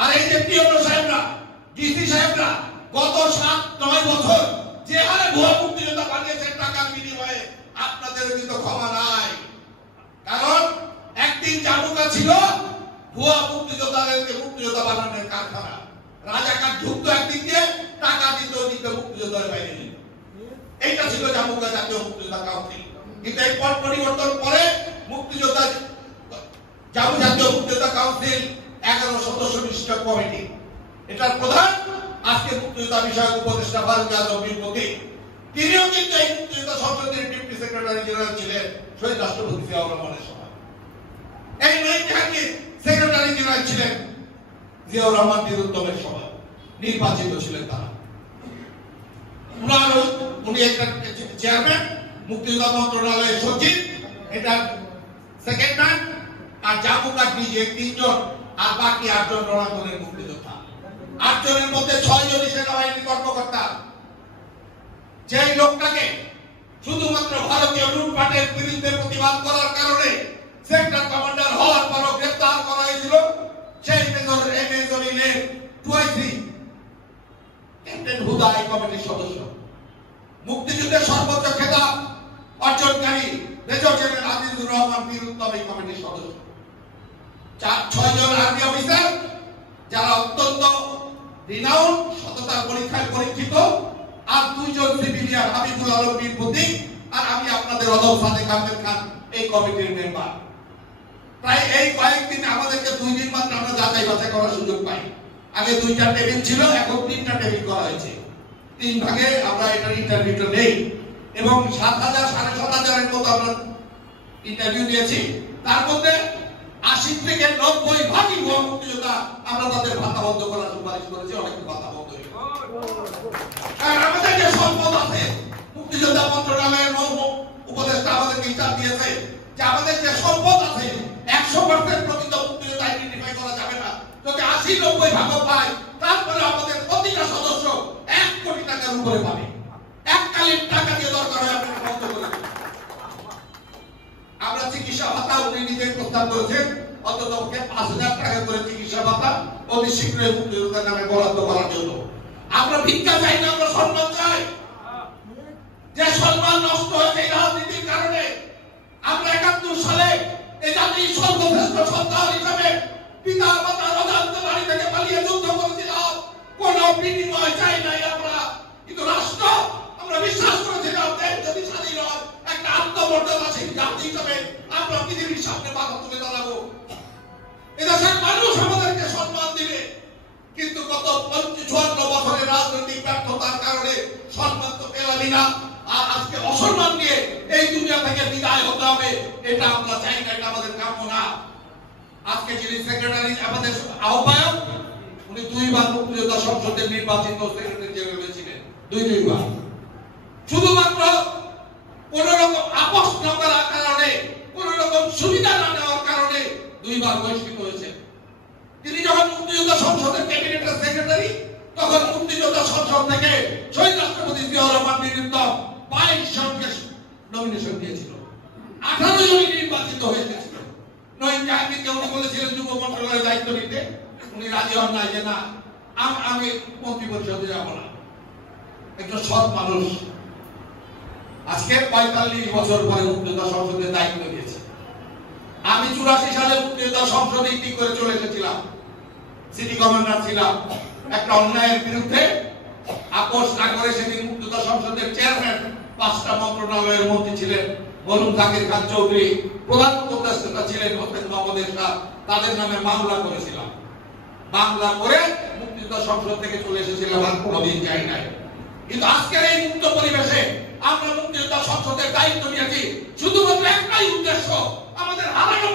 আর এই যে পিওন সাহেবরা, ডিসি সাহেবরা গত 7-9 বছর যে হারে ভুয়া মুক্তিযোদ্ধা বানিয়েছেন টাকার বিনিময়ে, আপনাদের কিন্তু ক্ষমা নাই। কারণ একদিন জামুকা ছিল ভুয়া মুক্তিযোদ্ধাদেরকে মুক্তিযোদ্ধা বানানোর কারখানা, রাজাকার যুক্ত একদিক দিয়ে টাকা দিত, ওদিকে মুক্তিযোদ্ধার বাইরে দিত। এইটা ছিল জামুকা জাতীয় মুক্তিযোদ্ধা কাউন্সিল। কিন্তু এই পট পরিবর্তন পরে মুক্তিযোদ্ধা জাতীয় মুক্তিযোদ্ধা কাউন্সিল 11 সদস্য বিশিষ্ট কমিটি, এটার প্রধান আজকে মুক্তিযোদ্ধা বিষয়ক উপদেষ্টা ফারুক আজম বীরপতি। তিনিও কিন্তু এই মুক্তিযোদ্ধা সংসদের ডেপুটি সেক্রেটারি জেনারেল ছিলেন শহীদ রাষ্ট্রপতি জিয়াউর রহমানের সময়। এই নৈতিক সেক্রেটারি জেনারেল ছিলেন জিয়াউর রহমান বীরুত্তমের সময়, নির্বাচিত ছিলেন তারা। উনি একটা চেয়ারম্যান, মুক্তিযোদ্ধা মন্ত্রণালয়ের সচিব, এটা সেকেন্ড ম্যান, আর জামুকার ডিজি 3 জন, আর বাকি 8 জন রণাঙ্গনের মুক্তিযোদ্ধা। 8 জনের মধ্যে 6 জনই সেনাবাহিনীর কর্মকর্তা। যে লোকটাকে শুধুমাত্র ভারতীয় লুটপাটের বিরুদ্ধে প্রতিবাদ করার কারণে সেক্টর কমান্ডার হওয়ার পরও গ্রেফতার করা হয়েছিল, সেই মেজর এমএজরিনের 2 ক্যাপ্টেন হুদা এই কমিটির সদস্য। মুক্তিযুদ্ধের সর্বোচ্চ খেতাব অর্জনকারী মেজর জেনারেল আজিজুর রহমান বীরুত্তম এই কমিটির সদস্য। 6 জন আর্মি অফিসার যারা অত্যন্ত রিনাউন্ড, সততার পরীক্ষায় পরীক্ষিত, আর 2 জন সিভিলিয়ান, হাবিবুল আলম বীরপতি আর আমি আপনাদের অদব সাদেক আহমেদ খান এই কমিটির মেম্বার। প্রায় এই কয়েকদিনে আমাদেরকে 2 দিন মাত্র আমরা যাচাই বাছাই করার সুযোগ পাই। আগে 2টা টেবিল ছিল, এখন 3টা টেবিল করা হয়েছে। 3 ভাগে আমরা এটার ইন্টারভিউটা নেই এবং 7,000 7,500 এর মতো আমরা ইন্টারভিউ দিয়েছি। তার মধ্যে 80 থেকে 90 ভাগই ভুয়া মুক্তিযোদ্ধা, আমরা তাদের ভাতা বন্ধ করার সুপারিশ করেছি, অনেকে ভাতা বন্ধ হয়েছে। আর আমাদের যে সম্পদ আছে, মুক্তিযোদ্ধা মন্ত্রণালয়ের উপদেষ্টা আমাদেরকে হিসাব দিয়েছে যে আমাদের যে সম্পদ আছে 100% প্রকৃত মুক্তিযোদ্ধা আইডেন্টিফাই করা যাবে না। যদি 80-90 ভাগ পায়, তারপরে আমাদের প্রতিটা সদস্য 1 কোটি টাকার উপরে পাবে। এককালীন টাকা দিয়ে দরকার হয় আপনাকে বন্ধ করে। আমরা চিকিৎসা ভাতা উনি নিজে প্রস্তাব করেছেন, অন্তত 5,000 টাকা করে চিকিৎসা ভাতা অতি শীঘ্রই মুক্তিযোদ্ধার নামে বরাদ্দ করার জন্য। আমরা ভিক্ষা চাই না, আমরা সম্মান চাই। যে সম্মান নষ্ট হয়েছে এই রাজনীতির কারণে। আমরা 71 সালে এই জাতির সর্বশ্রেষ্ঠ সন্তান হিসেবে পিতা মাতার অজান্তে বাড়ি থেকে পালিয়ে যুদ্ধ করেছিলাম, কোন বিনিময় চাই নাই আমরা। কিন্তু রাষ্ট্র, আমরা বিশ্বাস করেছিলাম দেশ যদি স্বাধীন হয়, একটা আত্মমর্যাদাশীল জাতি হিসেবে আমরা পৃথিবীর সামনে মাথা তুলে দাঁড়াবো, এদেশের মানুষ আমাদেরকে সম্মান দিবে। কিন্তু গত 54 বছরের রাজনৈতিক ব্যর্থতার কারণে সম্মান তো পেলামই না, আর আজকে অসম্মান নিয়ে এই দুনিয়া থেকে বিদায় হতে হবে, এটা আমরা চাই না, এটা আমাদের কাম্য না। আজকে যিনি সেক্রেটারি আমাদের আহ্বায়ক, উনি 2 বার মুক্তিযোদ্ধা সংসদের নির্বাচিত সেক্রেটারি জেনারেল ছিলেন, 2 বার। শুধুমাত্র কোন রকম আপোষ না করার কারণে, কোন রকম সুবিধা না নেওয়ার কারণে 2 বার বহিষ্কৃত হয়েছেন। তিনি যখন মুক্তিযোদ্ধা সংসদের ক্যাবিনেটের সেক্রেটারি, তখন মুক্তিযোদ্ধা সংসদ থেকে শহীদ রাষ্ট্রপতি জিয়াউর রহমান বীরুত্তম 22 জনকে নমিনেশন দিয়েছিল, 18 জন নির্বাচিত হয়েছিল। নয়ন জাহাঙ্গীরকে উনি বলেছিলেন যুব মন্ত্রণালয়ের দায়িত্ব নিতে, উনি রাজি হন নাই যে না আমি মন্ত্রী পরিষদে যাব না। একজন সৎ মানুষ আজকে 45 বছর পরে মুক্তিযোদ্ধা সংসদের দায়িত্ব নিয়েছে। আমি 84 সালে মুক্তিযোদ্ধা সংসদে ঠিক করে চলে এসেছিলাম, সিটি কমান্ডার ছিলাম। একটা অন্যায়ের বিরুদ্ধে আপোষ না করে সেদিন মুক্তিযোদ্ধা সংসদের চেয়ারম্যান, 5টা মন্ত্রণালয়ের মন্ত্রী ছিলেন, মরহুম জাকির খান চৌধুরী, প্রধান উপদেষ্টা ছিলেন হোসেন মোহাম্মদ এরশাদ, তাদের নামে মামলা করেছিলাম। মামলা করে মুক্তিযোদ্ধা সংসদ থেকে চলে এসেছিলাম, আর কোনোদিন যাই নাই। কিন্তু আজকের এই মুক্ত পরিবেশে আমরা মুক্তিযোদ্ধা সংসদের দায়িত্ব নিয়েছি শুধুমাত্র একটাই উদ্দেশ্য, আমাদের হারানো